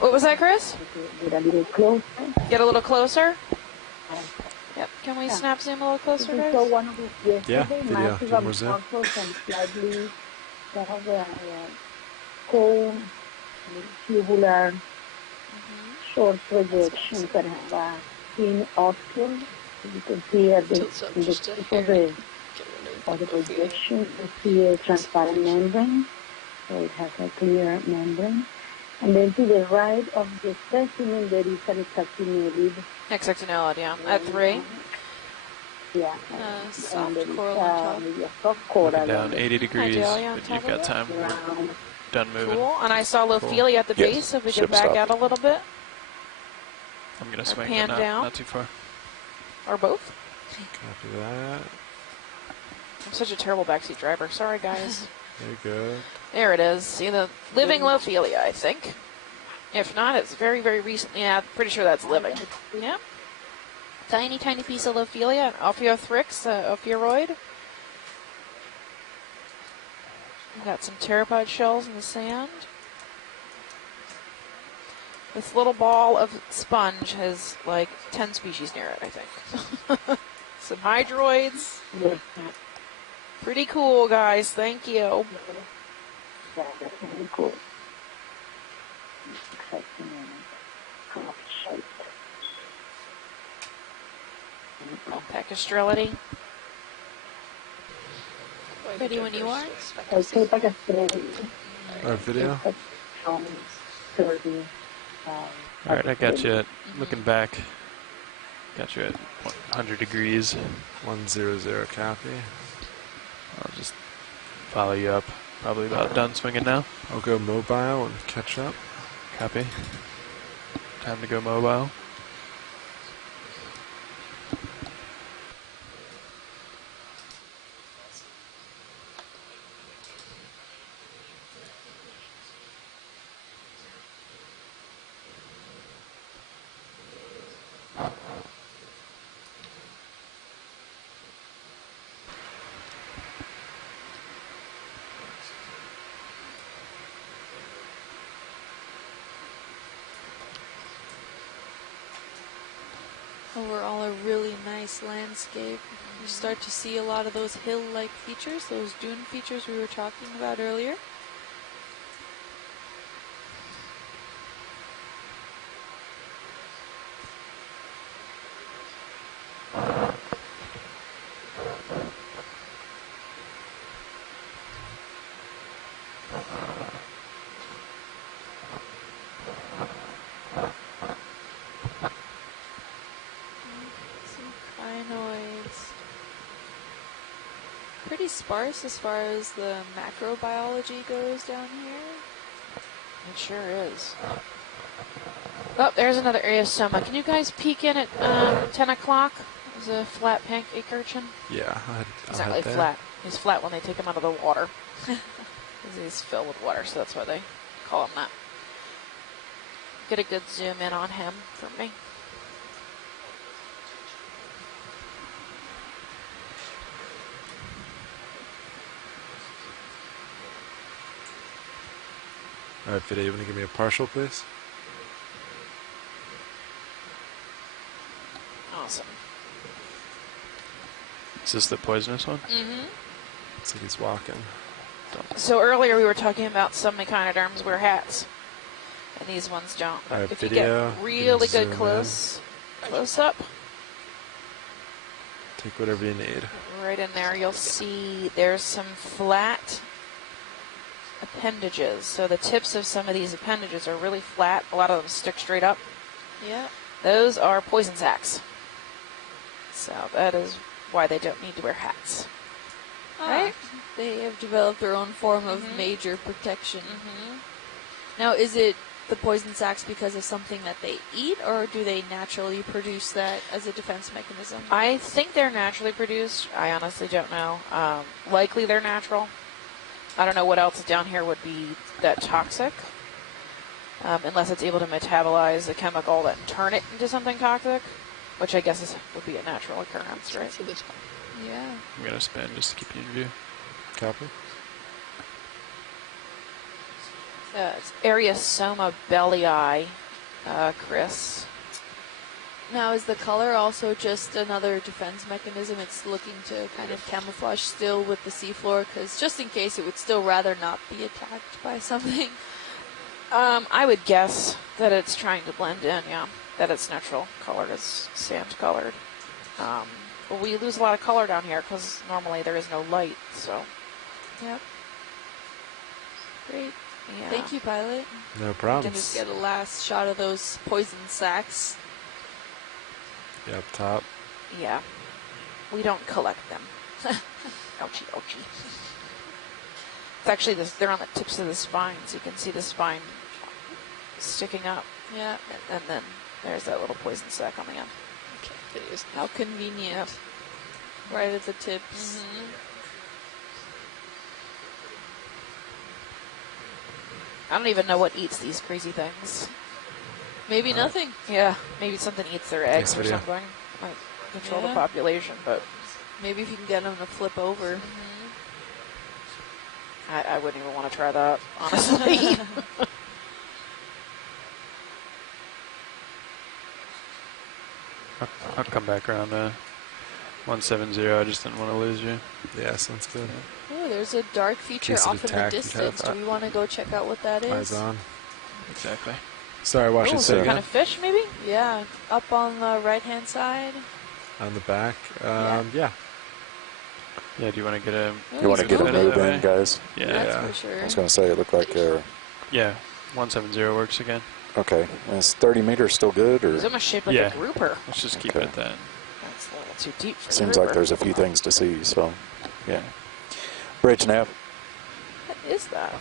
What was that, Chris? Get a little closer. Get a little closer. Yep. Can we snap zoom a little closer, We guys? saw one of these yesterday, Yeah, video. massive Do more zoom. amorphous and slightly kind of a cone, tubular, short projections that have a thin oscule. You can see at the, Tilts up in the just a tip hair. of the Get rid of the of the feeling. projection, you see a transparent membrane, so it has a clear membrane. And then to the right of the specimen, there is an hexactinellid. Hexactinellid, yeah. At 3. Yeah. Soft and there is coral on top. maybe a soft coral. Looking down on the 80 degrees, Ideally on but top you've of got it. time. We're ground. done moving. Cool. And I saw Lophelia at the Yes. base, so if we Ship could back stop. out a little bit. I'm going to Or swing, pan but down. not too far. Or both. Copy that. I'm such a terrible backseat driver. Sorry, guys. Very good. There it is. See the living Lophelia, I think. If not, it's very, very recent. Yeah, I'm pretty sure that's living. Yeah. Tiny, tiny piece of Lophelia, Ophiothrix, Ophioroid. We've got some pteropod shells in the sand. This little ball of sponge has like 10 species near it, I think. Some hydroids. Pretty cool, guys. Thank you. Yeah, that's really cool. Half shaped. Pecastrelity. Ready when you are. Okay, Pecastrelli. Our video. From 30. All right, I got you at, looking back, got you at 100 degrees. 100 copy. I'll just follow you up. Probably about done swinging now. I'll go mobile and catch up. Copy. Time to go mobile. Overall, a really nice landscape. You start to see a lot of those hill-like features, those dune features we were talking about earlier. Some crinoids. Pretty sparse as far as the macrobiology goes down here. It sure is. Oh, there's another areosoma. Can you guys peek in at 10 o'clock? There's a flat pancake urchin. Yeah, He's I'll not head really there. flat. He's flat when they take him out of the water. 'Cause he's filled with water, so that's why they call him that. Get a good zoom in on him for me. All right, video. You want to give me a partial, please? Is this the poisonous one? Mm-hmm. Looks like he's walking. So earlier we were talking about some echinoderms wear hats, and these ones don't. But Alright, if video, you get you really can good zoom close up, Take whatever you need. right in there, you'll see there's some flat appendages. So the tips of some of these appendages are really flat. A lot of them stick straight up. Yeah. Those are poison sacs. So that is why they don't need to wear hats. Right? They have developed their own form of major protection. Now, is it the poison sacs because of something that they eat, or do they naturally produce that as a defense mechanism? I think they're naturally produced. I honestly don't know. Likely they're natural. I don't know what else down here would be that toxic, unless it's able to metabolize a chemical that turn it into something toxic, which I guess would be a natural occurrence, right? Yeah. I'm going to spin just to keep you in view. Copy. It's Ariosoma bellii, Chris. Now, is the color also just another defense mechanism? It's looking to kind of camouflage still with the seafloor, because just in case it would still rather not be attacked by something. I would guess that it's trying to blend in, yeah. That its natural color is sand colored. But we lose a lot of color down here because normally there is no light, so. Yep. Great. Yeah. Thank you, pilot. No We problem. can just get a last shot of those poison sacs. Yeah, up top. Yeah. We don't collect them. Ouchie, ouchie. It's actually, they're on the tips of the spines. You can see the spine sticking up. Yeah. And then there's that little poison sac on the end. How convenient. Right at the tips. I don't even know what eats these crazy things. Maybe nothing. Yeah, maybe something eats their eggs Thanks, or video. something. Like control the Yeah. population, but Maybe if you can get them to flip over. I wouldn't even want to try that, honestly. I'll come back around 170. I just didn't want to lose you. Yeah, sounds good. Oh, there's a dark feature Case of off in the attack, distance. you'd Do we want to go check out what that Eyes is? on. Exactly. Sorry, watch Oh, it some say kind again. of fish, maybe? Yeah, up on the right-hand side. On the back. Yeah. Yeah. Yeah, do you want to get a... You want to get a Better move that in, way? guys? Yeah. That's Yeah. for sure. I was going to say it looked like Yeah, 170 works again. okay. Is 30 meters still good, or It's almost shaped like Yeah. a grouper. Let's just keep Okay. it at that. That's a little too deep for the seems like grouper. there's a few things to see? So, yeah. Bridge nav. What is that?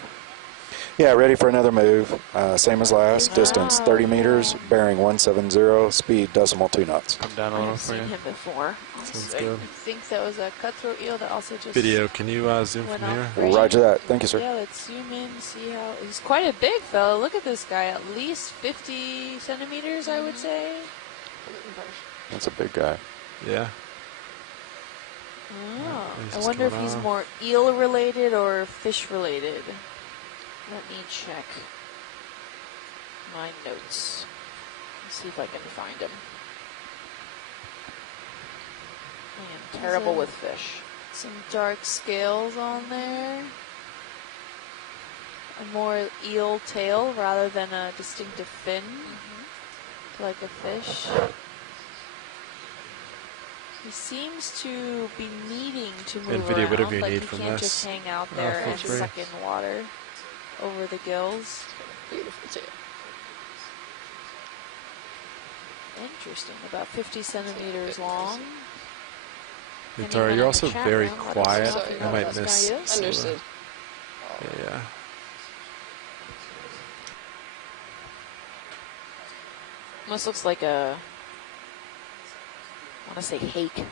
Yeah, ready for another move. Same as last. Distance 30 meters. Bearing 170. Speed 2 knots. Come down a I little have for seen you. him before. Sounds I good. think that was a cutthroat eel that also just Video, can you zoom went from off here? frame. Roger that. Thank you, sir. Yeah, let's zoom in, see how... He's quite a big fella. Look at this guy. At least 50 centimeters, I would say. That's a big guy. Yeah. Oh, he's I just wonder if coming he's off. more eel-related or fish-related. Let me check my notes. Let's see if I can find him. I am terrible with fish. Some dark scales on there. A more eel tail rather than a distinctive fin, like a fish. He seems to be needing to move video, around, whatever you like need he from can't this. just hang out there feel and free. suck in water over the gills. Beautiful tail. Interesting, about 50 centimeters long. Hey, And Tara, even you're in the also chat very room, let us quiet. know Sorry, if you I know might what this miss. guy is. Understood. Yeah. Almost looks like a, I want to say hake.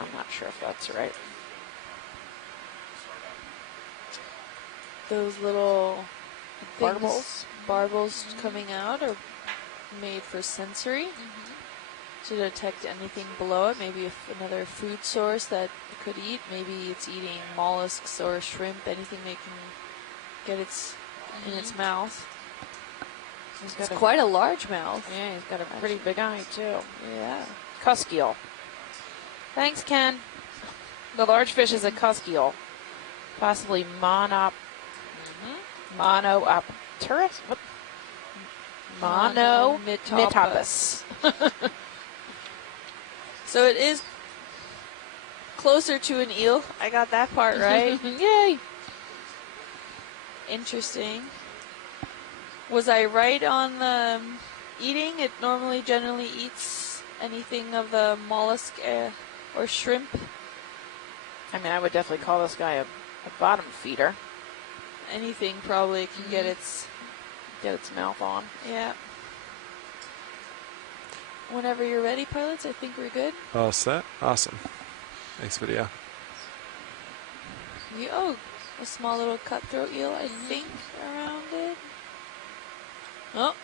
I'm not sure if that's right. Those little things, Barbels? barbels coming out are made for sensory to detect anything below it. Maybe if another food source that it could eat. Maybe it's eating mollusks or shrimp, anything they can get in its mouth. He's It's got a, quite a large mouth. yeah, he's got a pretty big eye too. Yeah. Cusk eel. Thanks, Ken. The large fish is a cuskeel, possibly Terrace? What? Monomytopus. So it is closer to an eel. I got that part right. Yay! Interesting. Was I right on the eating? It normally generally eats anything of the mollusk or shrimp. I mean, I would definitely call this guy a bottom feeder. Anything probably can get its mouth on. Yeah. Whenever you're ready, pilots, I think we're good. All set. Awesome. Thanks, video. A small little cutthroat eel, I think, around it. Oh.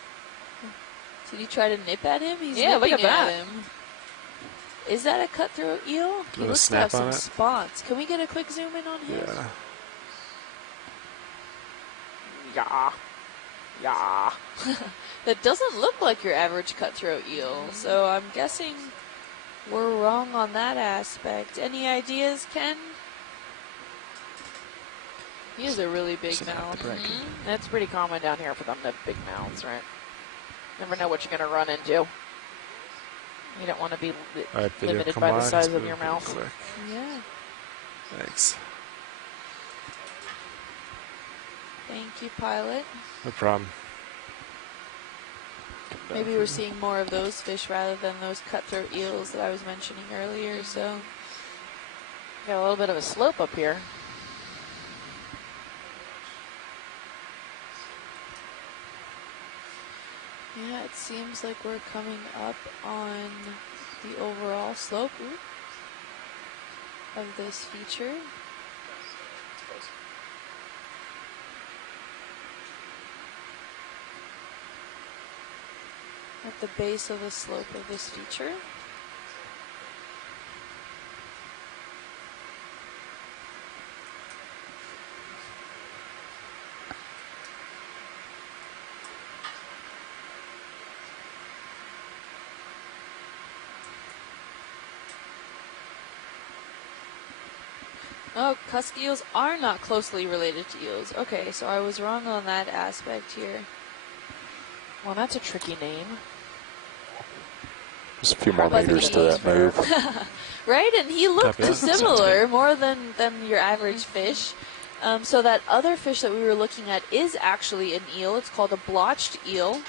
Did he try to nip at him? He's look nipping at that. him. Is that a cutthroat eel? He looks to have some spots. Can we get a quick zoom in on him? Yeah. That doesn't look like your average cutthroat eel, so I'm guessing we're wrong on that aspect. Any ideas, Ken? He has a really big mouth. That's pretty common down here for them to have big mouths, right? Never know what you're going to run into. You don't want to be limited by the size of your mouth. Quick. Yeah. Thanks. Thank you, pilot. No problem. Maybe we're seeing more of those fish rather than those cutthroat eels that I was mentioning earlier, so. Got a little bit of a slope up here. Yeah, it seems like we're coming up on the overall slope of this feature. At the base of the slope of this feature. Oh, cusk eels are not closely related to eels. Okay, so I was wrong on that aspect here. Well, that's a tricky name. Just a few more meters to that move. Right, and he looked Copy that. similar, more than your average fish. So that other fish that we were looking at is actually an eel. It's called a blotched eel.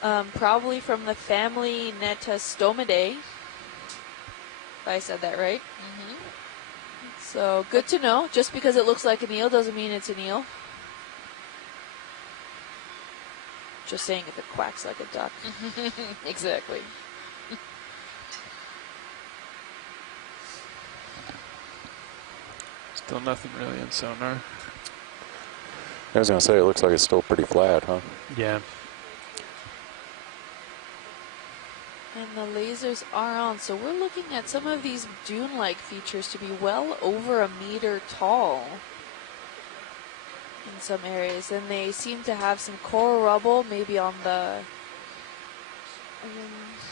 Probably from the family Netastomidae. If I said that right. So good to know. Just because it looks like an eel doesn't mean it's an eel. Just saying if it quacks like a duck. Exactly. Still nothing really in sonar. I was going to say, it looks like it's still pretty flat, huh? Yeah. And the lasers are on, so we're looking at some of these dune-like features to be well over a meter tall in some areas. And they seem to have some coral rubble, maybe on the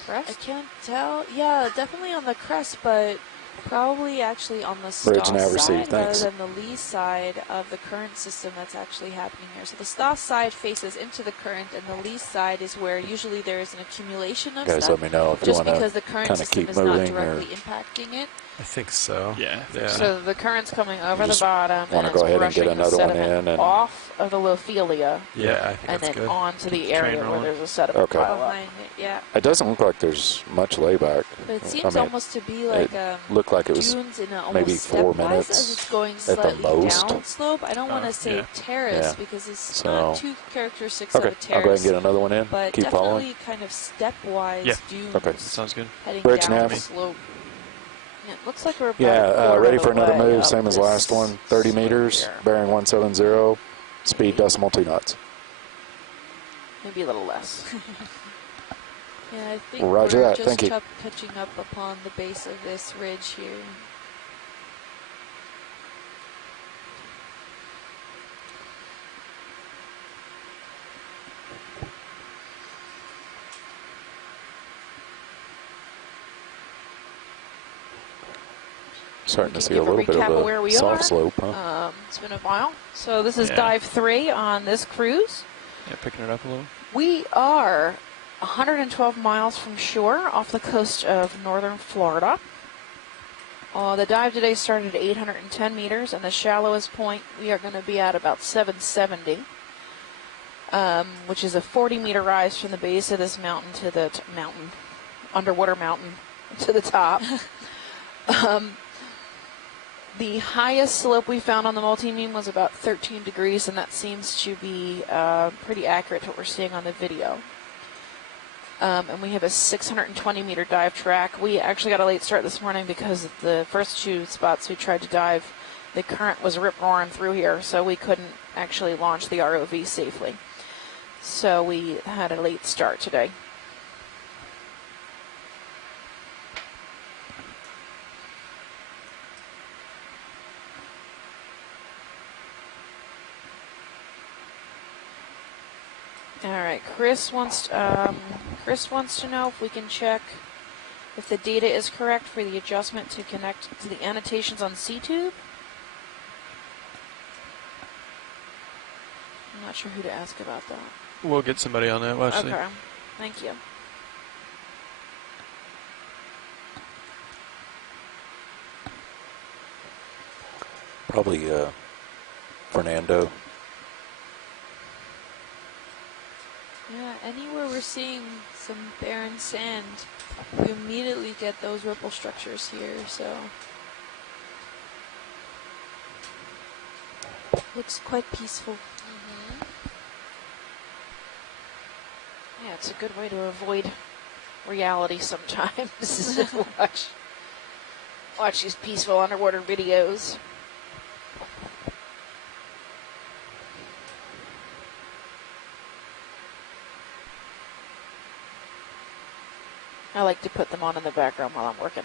crest? I can't tell. Yeah, definitely on the crest, but probably actually on the Bridge Stoss now side received, rather thanks. than the lee side of the current system that's actually happening here. So the Stoss side faces into the current, and the lee side is where usually there is an accumulation of Guys, stuff. let me know if you Just want because to the current kind of system keep is not moving directly or impacting it. I think so. Yeah. So the current's coming over the just bottom. wanna and go it's ahead and get brushing the another one sediment in and- off of the Lophelia. Yeah, I think And that's then good. onto the the train area where rolling. there's a sediment Okay. pile up. Behind it, yeah. It doesn't look like there's much layback. But it I seems mean, almost to be like looked like it was dunes in a maybe almost 4 stepwise minutes as it's going at slightly the most. down slope. I don't want to say yeah. terrace Yeah. because it's So- not two characteristics Okay, of a I'll go ahead terrace. and get another one in. But Keep definitely following. kind of stepwise Yeah. dunes Okay. That sounds good. heading Bridge down nav. the slope. Yeah, it looks like we're about Yeah, a quarter ready of for the another way move, up same as this last one. 30 slope meters, here. bearing 170, speed decimal 2 knots. Maybe a little less. Yeah, I think Roger we're that. just Thank you. touching up upon the base of this ridge here. Starting to can see a give little bit recap of where a we soft are. slope, huh? It's been a while. So this is Yeah. dive 3 on this cruise. Yeah, picking it up a little. We are 112 miles from shore off the coast of northern Florida. The dive today started at 810 meters, and the shallowest point we are going to be at about 770, which is a 40-meter rise from the base of this mountain to the underwater mountain, to the top. The highest slope we found on the multi-beam was about 13 degrees, and that seems to be pretty accurate to what we're seeing on the video. And we have a 620-meter dive track. We actually got a late start this morning because the first 2 spots we tried to dive, the current was rip-roaring through here, so we couldn't actually launch the ROV safely. So we had a late start today. All right, Chris wants to know if we can check if the data is correct for the adjustment to connect to the annotations on C-Tube. I'm not sure who to ask about that. We'll get somebody on that, Wesley. Okay, thank you. Probably Fernando. Yeah, anywhere we're seeing some barren sand, we immediately get those ripple structures here, so. Looks quite peaceful. Yeah, it's a good way to avoid reality sometimes. Is to watch these peaceful underwater videos. I like to put them on in the background while I'm working,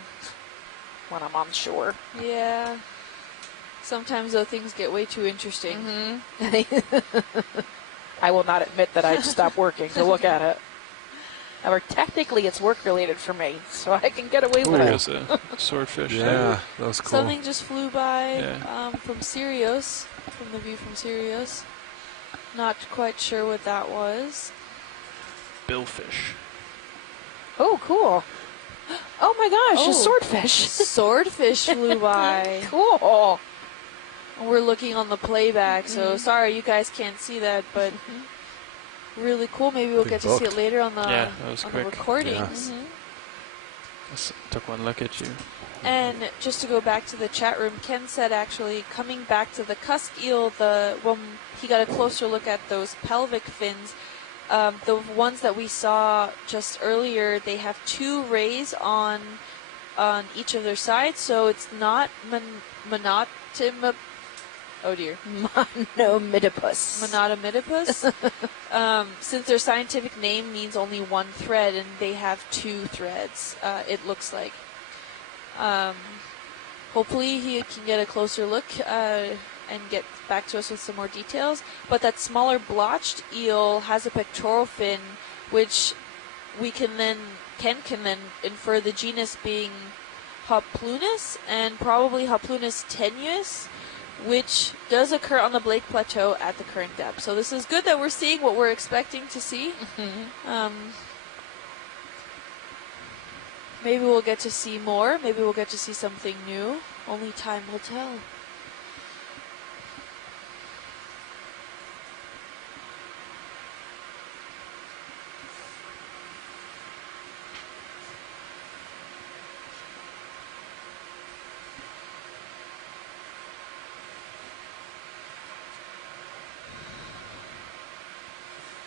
when I'm on shore. Yeah. Sometimes though things get way too interesting. I will not admit that I stopped working to look at it. However, technically it's work related for me, so I can get away with There's it. a swordfish. Yeah, that was cool. Something just flew by Yeah. from Sirius, from the view from Sirius. Not quite sure what that was. Billfish. Oh, cool. Oh my gosh, Oh. a swordfish. Swordfish flew by. Cool. We're looking on the playback, so sorry you guys can't see that, but really cool. Maybe we'll Big get to see it book. later on the Yeah, that was on the quick. recordings. Yeah. Just took one look at you. And just to go back to the chat room, Ken said actually coming back to the cusk eel, when he got a closer look at those pelvic fins, the ones that we saw just earlier, they have 2 rays on each of their sides, so it's not Monomitopus. Monotomidopus. Since their scientific name means only 1 thread, and they have 2 threads, it looks like. Hopefully he can get a closer look and get back to us with some more details. But that smaller blotched eel has a pectoral fin, which we can then infer the genus being Hoplunus, and probably Hoplunus tenuis, which does occur on the Blake Plateau at the current depth. So this is good that we're seeing what we're expecting to see. Maybe we'll get to see more. Maybe we'll get to see something new. Only time will tell.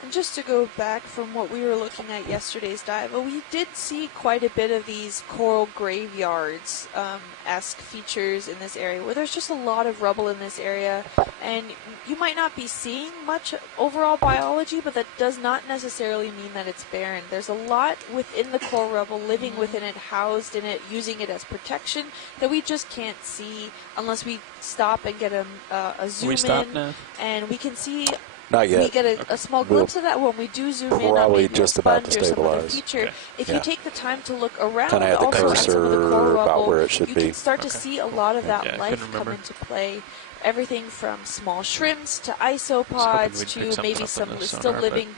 And just to go back from what we were looking at yesterday's dive, we did see quite a bit of these coral graveyards-esque features in this area, where there's just a lot of rubble in this area, and you might not be seeing much overall biology, but that does not necessarily mean that it's barren. There's a lot within the coral rubble, living within it, housed in it, using it as protection, that we just can't see unless we stop and get a zoom We stop in, now. and we can see Not yet. we get a small glimpse of that when we do zoom in on Probably maybe just a about sponge to or some other stabilize. feature. If Yeah. you take the time to look around Kinda had the also at some of the cursor coral about rubble, where it should you be. can start to see a lot of that Yeah, I life couldn't come remember. into play. Everything from small shrimps to hoping isopods we'd pick to something maybe up some on the still sonar, but- living